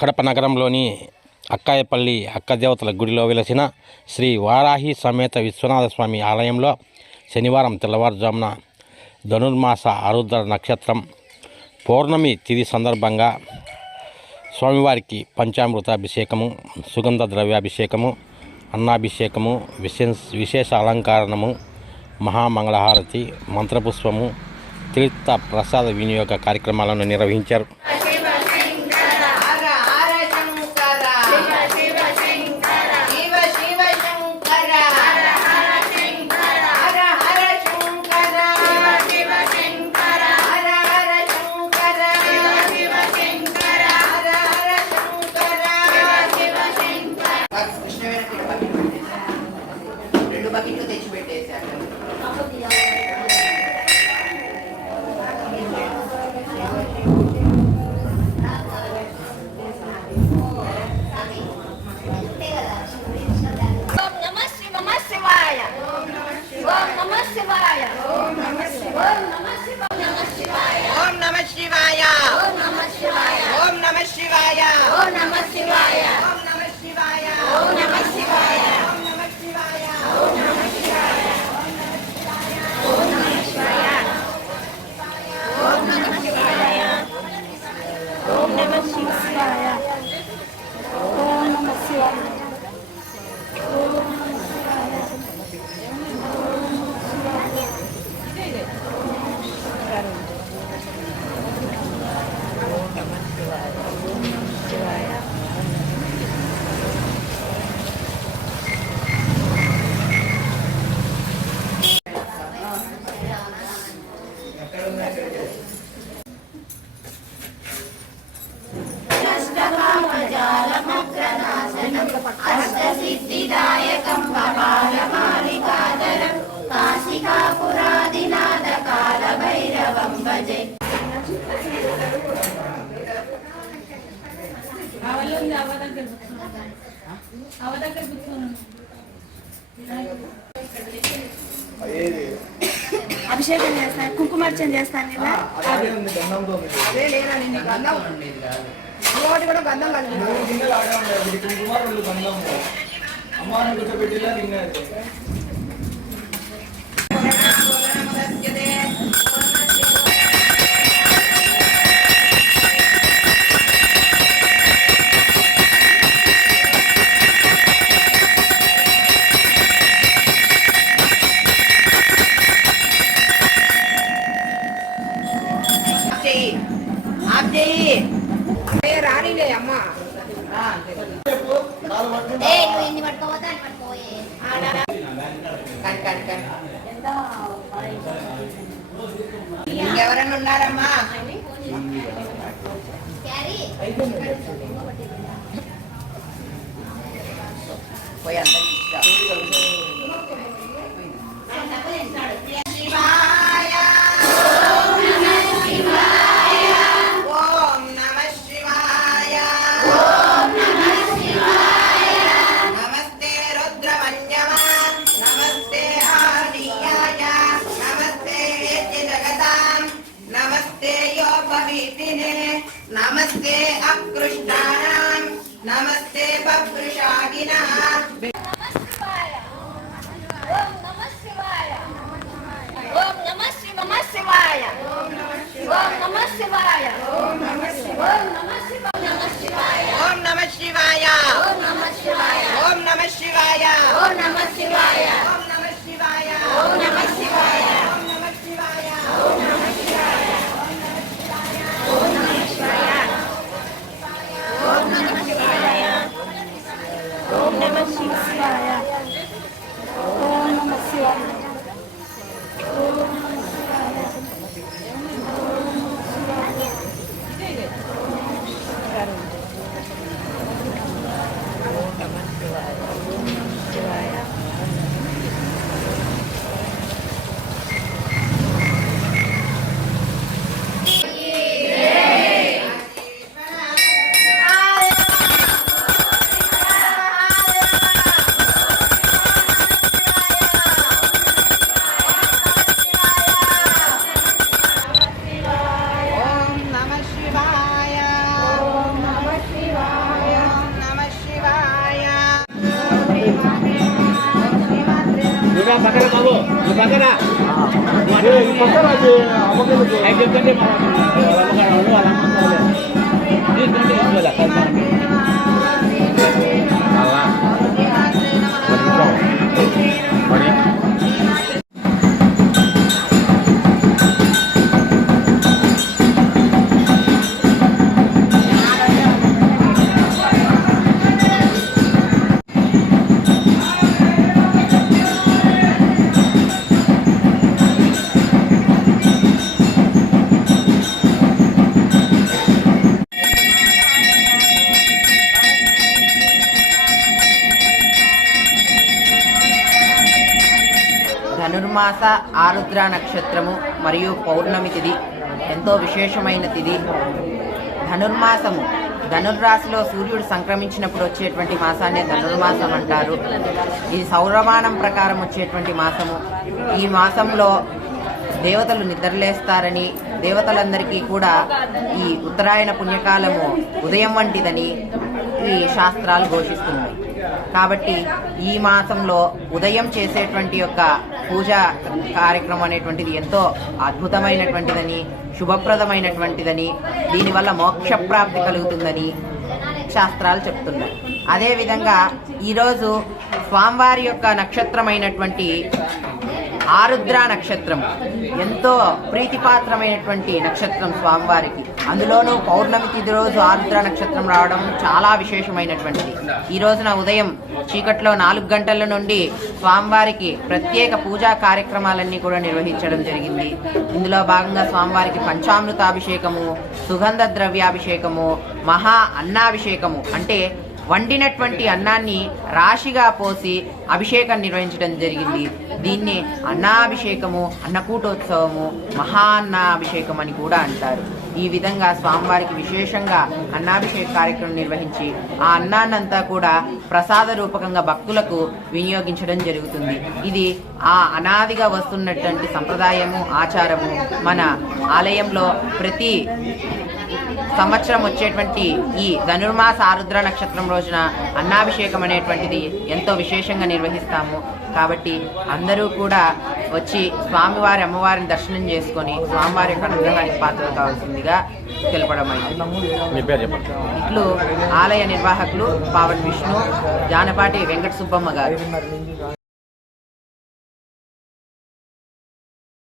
కడప నగరంలోని అక్కాయపల్లి అక్కదేవతల గుడిలో వెలసిన శ్రీ వారాహి సమేత విశ్వనాథ స్వామి ఆలయంలో శనివారం తెల్లవారుజామున ధనుర్మాస ఆరుద్ర నక్షత్రం పౌర్ణమి తిథి సందర్భంగా స్వామివారికి పంచామృతాభిషేకము సుగంధ ద్రవ్యాభిషేకము అన్నాభిషేకము విశేష విశేష అలంకారణము మహామంగళహారతి మంత్రపుష్పము తీర్థ ప్రసాద వినియోగ కార్యక్రమాలను నిర్వహించారు. అభిషేకం చేస్తాను కుంకుమార్చన చేస్తాను ఇలా అదే లేదా నిన్ను గంధం ఇంకోటి కూడా గంధం తిన్నది ఆప్ விஜய் வேற ஆறிலே அம்மா ఎవరన్నా ఉన్నారమ్మా పోయి అందరికి नमस्ते अकृष्टाणां नमस्ते पपुरुषागिनः ओम नमः शिवाय। ओम नमः शिवाय। ओम नमः शिवाय। ओम नमः शिवाय ओम नमः शिवाय ओम नमः शिवाय ओम नमः शिवाय ओम नमः शिवाय ओम नमः शिवाय ओम పక్కన మాస ఆరుద్ర నక్షత్రము మరియు పౌర్ణమి తిథి ఎంతో విశేషమైన తిథి ధనుర్మాసము. ధనుర్రాశిలో సూర్యుడు సంక్రమించినప్పుడు వచ్చేటువంటి మాసాన్ని ధనుర్మాసం అంటారు. ఇది సౌరమానం ప్రకారం వచ్చేటువంటి మాసము. ఈ మాసంలో దేవతలు నిద్రలేస్తారని దేవతలందరికీ కూడా ఈ ఉత్తరాయణ పుణ్యకాలము ఉదయం వంటిదని ఈ శాస్త్రాలు ఘోషిస్తున్నాయి. కాబట్టి ఈ మాసంలో ఉదయం చేసేటువంటి యొక్క పూజ కార్యక్రమం అనేటువంటిది ఎంతో అద్భుతమైనటువంటిదని శుభప్రదమైనటువంటిదని దీనివల్ల మోక్షప్రాప్తి కలుగుతుందని శాస్త్రాలు చెప్తున్నాయి. అదేవిధంగా ఈరోజు స్వామివారి యొక్క నక్షత్రమైనటువంటి ఆరుద్ర నక్షత్రం ఎంతో ప్రీతిపాత్రమైనటువంటి నక్షత్రం స్వామివారికి. అందులోనూ పౌర్ణమి తిథి రోజు ఆరుద్ర నక్షత్రం రావడం చాలా విశేషమైనటువంటిది. ఈ రోజున ఉదయం చీకట్లో నాలుగు గంటల నుండి స్వామివారికి ప్రత్యేక పూజా కార్యక్రమాలన్నీ కూడా నిర్వహించడం జరిగింది. ఇందులో భాగంగా స్వామివారికి పంచామృతాభిషేకము సుగంధ ద్రవ్యాభిషేకము మహా అన్నాభిషేకము అంటే వండినటువంటి అన్నాన్ని రాశిగా పోసి అభిషేకం నిర్వహించడం జరిగింది. దీన్ని అన్నాభిషేకము అన్నకూటోత్సవము మహా అన్నాభిషేకం అని కూడా అంటారు. ఈ విధంగా స్వామివారికి విశేషంగా అన్నాభిషేక కార్యక్రమం నిర్వహించి ఆ అన్నాన్నంతా కూడా ప్రసాద రూపకంగా భక్తులకు వినియోగించడం జరుగుతుంది. ఇది ఆ అనాదిగా వస్తున్నటువంటి సంప్రదాయము ఆచారము మన ఆలయంలో ప్రతి సంవత్సరం వచ్చేటువంటి ఈ ధనుర్మాస ఆరుద్ర నక్షత్రం రోజున అన్నాభిషేకం అనేటువంటిది ఎంతో విశేషంగా నిర్వహిస్తాము. కాబట్టి అందరూ కూడా వచ్చి స్వామివారి అమ్మవారిని దర్శనం చేసుకొని స్వామివారి యొక్క అనుగ్రహానికి పాత్ర కావాల్సిందిగా చెప్పండి. ఇట్లు ఆలయ నిర్వాహకులు పావన్ విష్ణు జానపాటి వెంకట సుబ్బమ్మ గారు.